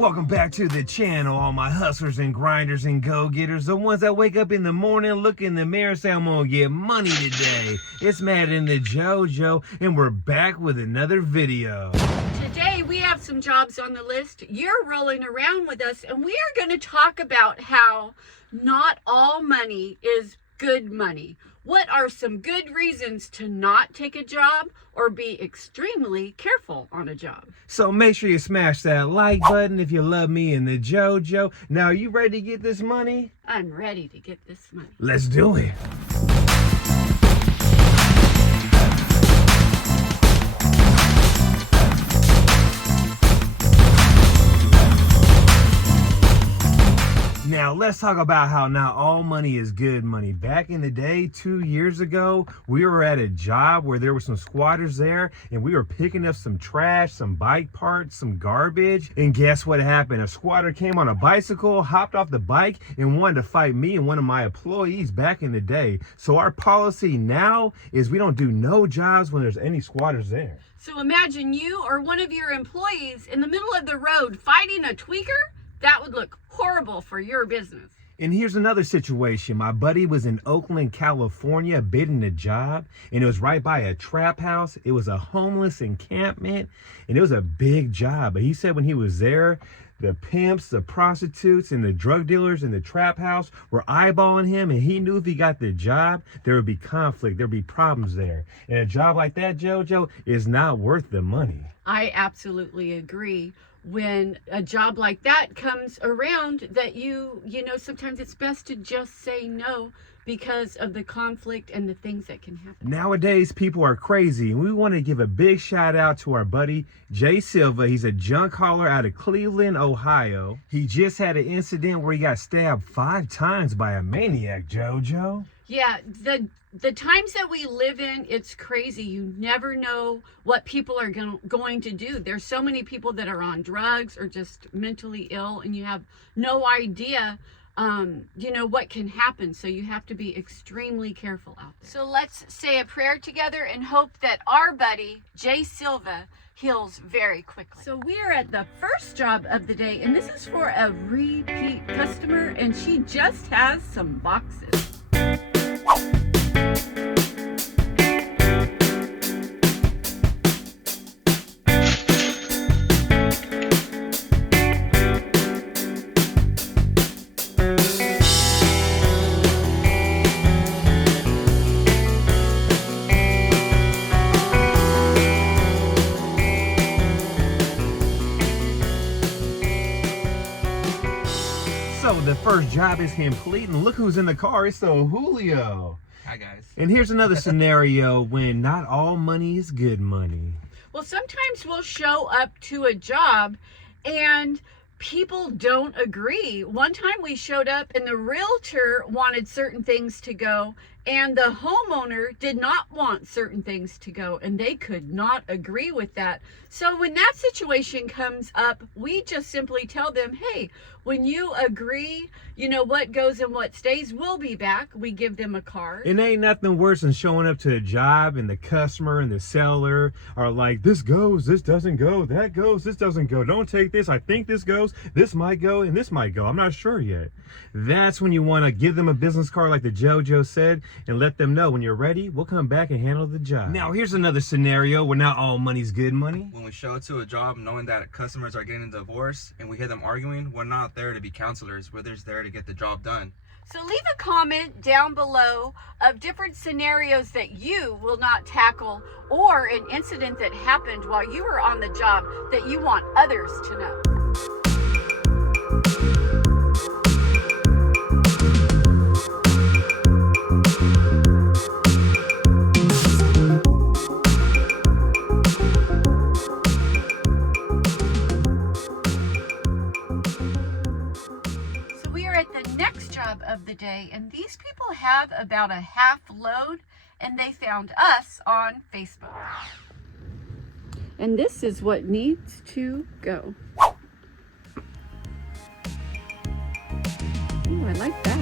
Welcome back to the channel, all my hustlers and grinders and go-getters, the ones that wake up in the morning, look in the mirror and say, I'm gonna get money today. It's Matt and the JoJo, and we're back with another video. Today we have some jobs on the list. You're rolling around with us, and we are going to talk about how not all money is good money. What are some good reasons to not take a job or be extremely careful on a job? So make sure you smash that like button if you love me and the JoJo. Now, are you ready to get this money? I'm ready to get this money. Let's do it. Now, let's talk about how not all money is good money. Back in the day, 2 years ago, we were at a job where there were some squatters there, and we were picking up some trash, some bike parts, some garbage. And guess what happened? A squatter came on a bicycle, hopped off the bike, and wanted to fight me and one of my employees back in the day. So our policy now is we don't do no jobs when there's any squatters there. So imagine you or one of your employees in the middle of the road fighting a tweaker. That would look horrible for your business. And here's another situation. My buddy was in Oakland, California, bidding a job, and it was right by a trap house. It was a homeless encampment, and it was a big job. But he said when he was there, the pimps, the prostitutes, and the drug dealers in the trap house were eyeballing him, and he knew if he got the job, there would be conflict, there'd be problems there. And a job like that, JoJo, is not worth the money. I absolutely agree. When a job like that comes around, that you know, sometimes it's best to just say no because of the conflict and the things that can happen. Nowadays, people are crazy, and we want to give a big shout out to our buddy, Jay Silva. He's a junk hauler out of Cleveland, Ohio. He just had an incident where he got stabbed 5 times by a maniac, JoJo. Yeah, the times that we live in, it's crazy. You never know what people are going to do. There's so many people that are on drugs or just mentally ill, and you have no idea you know, what can happen. So you have to be extremely careful out there. So let's say a prayer together and hope that our buddy, Jay Silva, heals very quickly. So we are at the first job of the day, and this is for a repeat customer, and she just has some boxes. So the first job is complete, and look who's in the car. It's so Julio. Hi guys. And here's another scenario when not all money is good money. Well, sometimes we'll show up to a job and people don't agree. One time we showed up and the realtor wanted certain things to go, and the homeowner did not want certain things to go, and they could not agree with that. So when that situation comes up, we just simply tell them, hey, when you agree, you know, what goes and what stays, we'll be back. We give them a card. It ain't nothing worse than showing up to a job and the customer and the seller are like, this goes, this doesn't go, that goes, this doesn't go. Don't take this, I think this goes, this might go, and this might go. I'm not sure yet. That's when you want to give them a business card like the JoJo said and let them know when you're ready, we'll come back and handle the job. Now, here's another scenario where not all money's good money. When we show up to a job knowing that customers are getting a divorce and we hear them arguing, we're not there to be counselors. We're just there to get the job done. So leave a comment down below of different scenarios that you will not tackle, or an incident that happened while you were on the job that you want others to know. Of the day, and these people have about a half load, and they found us on Facebook. And this is what needs to go. Ooh, I like that.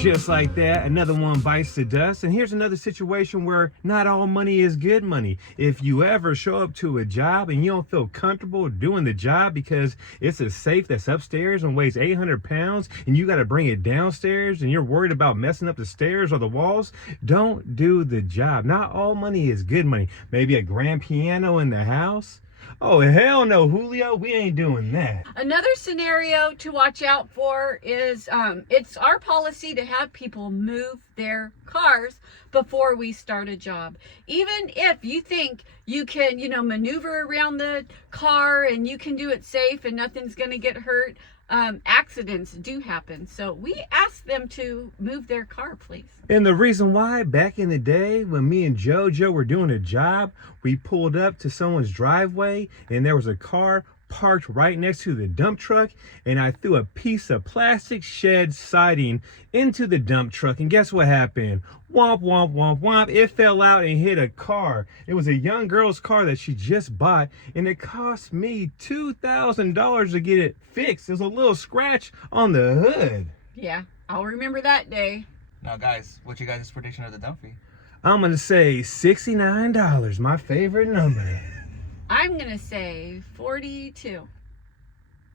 Just like that, another one bites the dust. And here's another situation where not all money is good money. If you ever show up to a job and you don't feel comfortable doing the job because it's a safe that's upstairs and weighs 800 pounds and you got to bring it downstairs and you're worried about messing up the stairs or the walls, don't do the job. Not all money is good money. Maybe a grand piano in the house. Oh, hell no, Julio, we ain't doing that. Another scenario to watch out for is it's our policy to have people move their cars before we start a job. Even if you think you can, maneuver around the car and you can do it safe and nothing's going to get hurt, accidents do happen. So we ask them to move their car, please. And the reason why, back in the day when me and JoJo were doing a job, we pulled up to someone's driveway and there was a car parked right next to the dump truck, and I threw a piece of plastic shed siding into the dump truck, and guess what happened? Womp, womp, womp, womp. It fell out and hit a car. It was a young girl's car that she just bought, and it cost me $2,000 to get it fixed. There's a little scratch on the hood. Yeah, I'll remember that day. Now, guys, what's your guys' prediction of the dump fee? I'm gonna say $69, my favorite number. I'm going to say 42.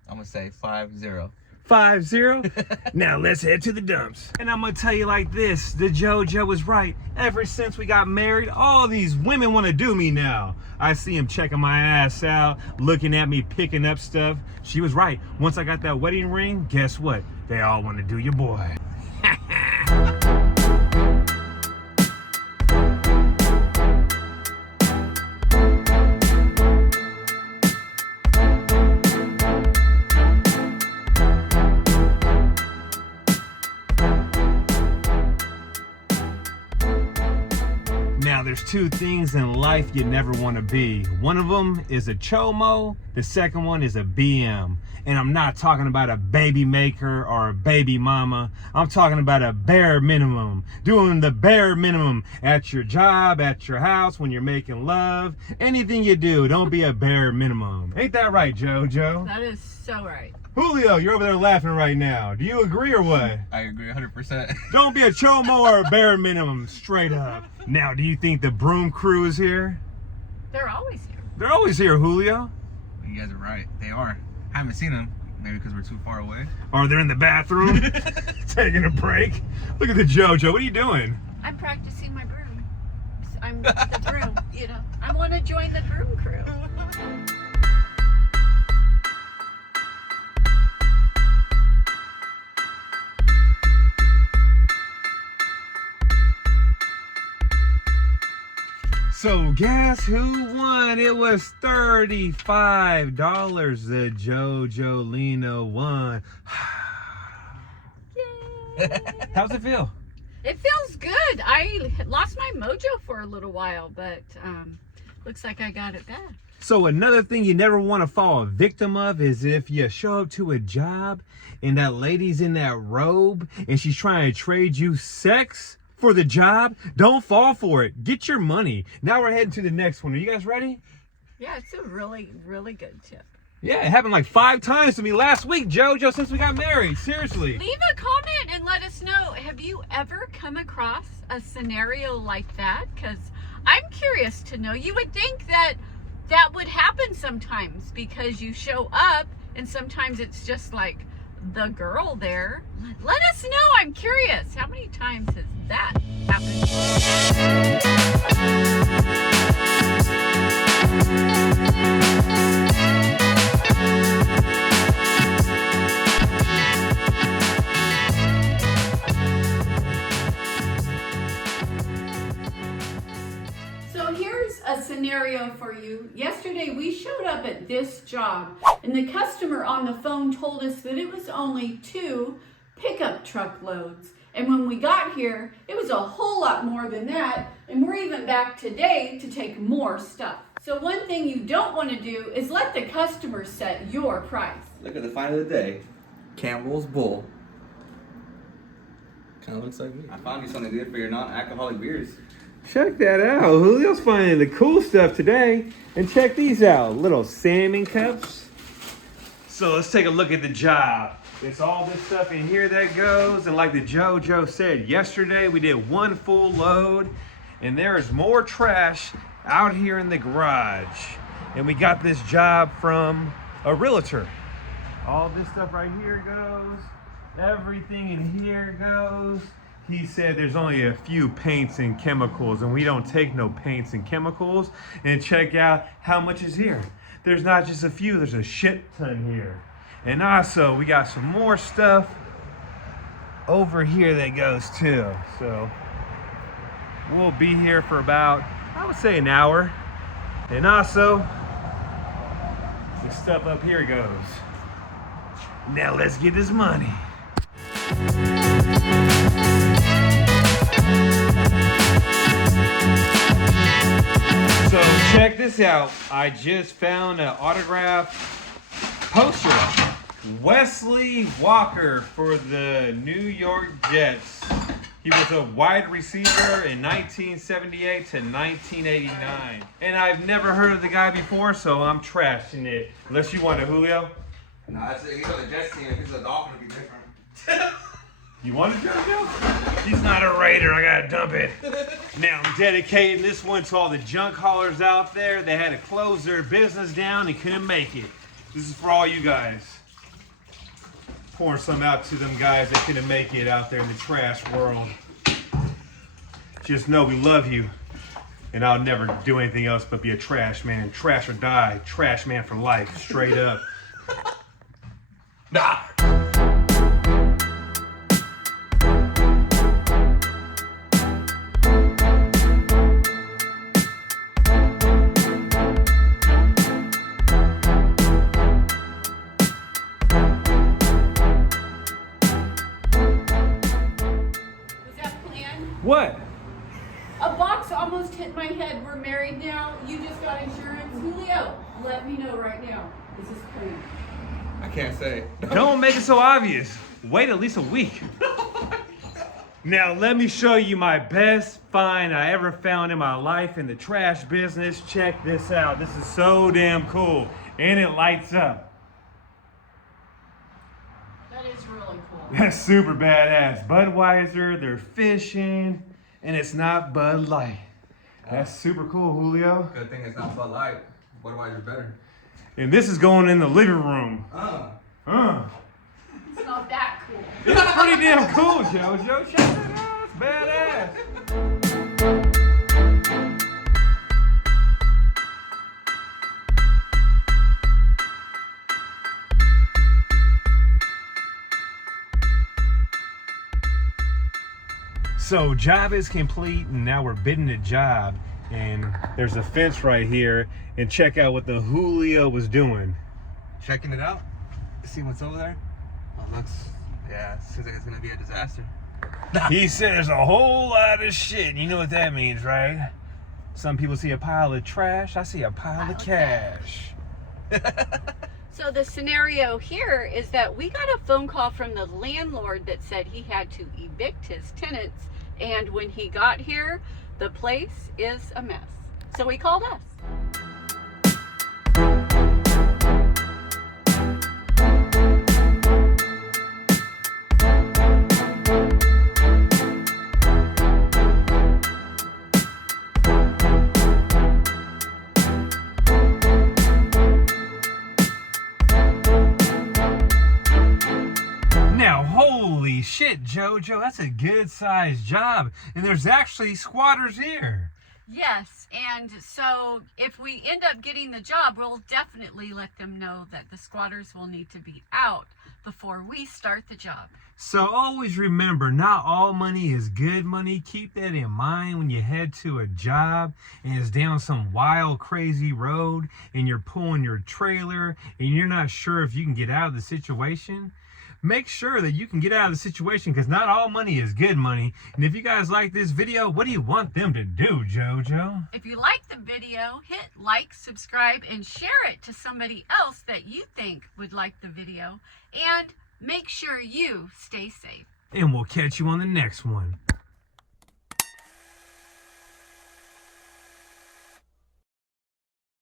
I'm gonna say 5-0. 5-0. Now let's head to the dumps. And I'm gonna tell you like this, the JoJo was right. Ever since we got married, all these women want to do me now. I see him checking my ass out, looking at me, picking up stuff. She was right. Once I got that wedding ring, guess what? They all want to do your boy. Now, there's two things in life you never want to be. One of them is a chomo, the second one is a BM. And I'm not talking about a baby maker or a baby mama. I'm talking about a bare minimum. Doing the bare minimum at your job, at your house, when you're making love. Anything you do, don't be a bare minimum. Ain't that right, JoJo? That is so right. Julio, you're over there laughing right now. Do you agree or what? I agree 100%. Don't be a chomo or a bare minimum, straight up. Now, do you think the broom crew is here? They're always here. They're always here, Julio. You guys are right. They are. I haven't seen them. Maybe because we're too far away. Or they're in the bathroom, taking a break. Look at the JoJo. What are you doing? I'm practicing my broom. I'm the broom, I want to join the broom crew. So guess who won? It was $35. The JoJo won. Yay. How's it feel? It feels good. I lost my mojo for a little while, but looks like I got it back. So another thing you never want to fall a victim of is if you show up to a job and that lady's in that robe and she's trying to trade you sex for the job. Don't fall for it. Get your money. Now we're heading to the next one. Are you guys ready? Yeah, it's a really, really good tip. Yeah, it happened like 5 times to me last week, JoJo, since we got married. Seriously. Leave a comment and let us know. Have you ever come across a scenario like that? Because I'm curious to know. You would think that that would happen sometimes because you show up and sometimes it's just like the girl there. Let us know. I'm curious. How many times has that happened? So here's a scenario for you. Yesterday we showed up at this job and the customer on the phone told us that it was only 2 pickup truck loads. And when we got here, it was a whole lot more than that. And we're even back today to take more stuff. So one thing you don't want to do is let the customer set your price. Look at the find of the day. Campbell's Bull. Kind of looks like me. I found you something good for your non-alcoholic beers. Check that out. Julio's finding the cool stuff today. And check these out. Little salmon cups. So let's take a look at the job. It's all this stuff in here that goes. And like the JoJo said yesterday, we did one full load. And there is more trash out here in the garage. And we got this job from a realtor. All this stuff right here goes. Everything in here goes. He said there's only a few paints and chemicals, and we don't take no paints and chemicals. And check out how much is here. There's not just a few, there's a shit ton here. And also, we got some more stuff over here that goes too. So we'll be here for about, I would say, an hour. And also, the stuff up here goes. Now let's get this money. So check this out. I just found an autograph poster. Wesley Walker for the New York Jets. He was a wide receiver in 1978 to 1989. And I've never heard of the guy before, so I'm trashing it. Unless you want it, Julio. No, that's it. He's on the Jets team. If he's a Dolphin, it'd be different. You want it, JoJo? He's not a Raider. I gotta dump it. Now I'm dedicating this one to all the junk haulers out there. They had to close their business down and couldn't make it. This is for all you guys. Pouring some out to them guys that couldn't make it out there in the trash world. Just know we love you. And I'll never do anything else but be a trash man. Trash or die. Trash man for life. Straight up. Nah. What? A box almost hit my head. We're married now. You just got insurance. Julio, let me know right now. Is this clean? I can't say. Don't make it so obvious. Wait at least a week. Now let me show you my best find I ever found in my life in the trash business. Check this out. This is so damn cool. And it lights up. That is really cool. That's super badass. Budweiser, they're fishing, and it's not Bud Light. That's super cool, Julio. Good thing it's not Bud Light. Budweiser's better. And this is going in the living room. It's not that cool. It's pretty damn cool, JoJo. Check that out. It's badass. So job is complete, and now we're bidding the job, and there's a fence right here, and check out what the Julio was doing. Checking it out. See what's over there? Oh, looks, yeah, seems like it's gonna be a disaster. He said there's a whole lot of shit. You know what that means, right? Some people see a pile of trash. I see a pile of cash. So the scenario here is that we got a phone call from the landlord that said he had to evict his tenants, and when he got here, the place is a mess. So he called us. Now, holy shit, JoJo, that's a good sized job. And there's actually squatters here. Yes, and so if we end up getting the job, we'll definitely let them know that the squatters will need to be out before we start the job. So always remember, not all money is good money. Keep that in mind when you head to a job and it's down some wild, crazy road and you're pulling your trailer and you're not sure if you can get out of the situation. Make sure that you can get out of the situation, because not all money is good money. And if you guys like this video, what do you want them to do, JoJo? If you like the video, hit like, subscribe, and share it to somebody else that you think would like the video. And make sure you stay safe. And we'll catch you on the next one.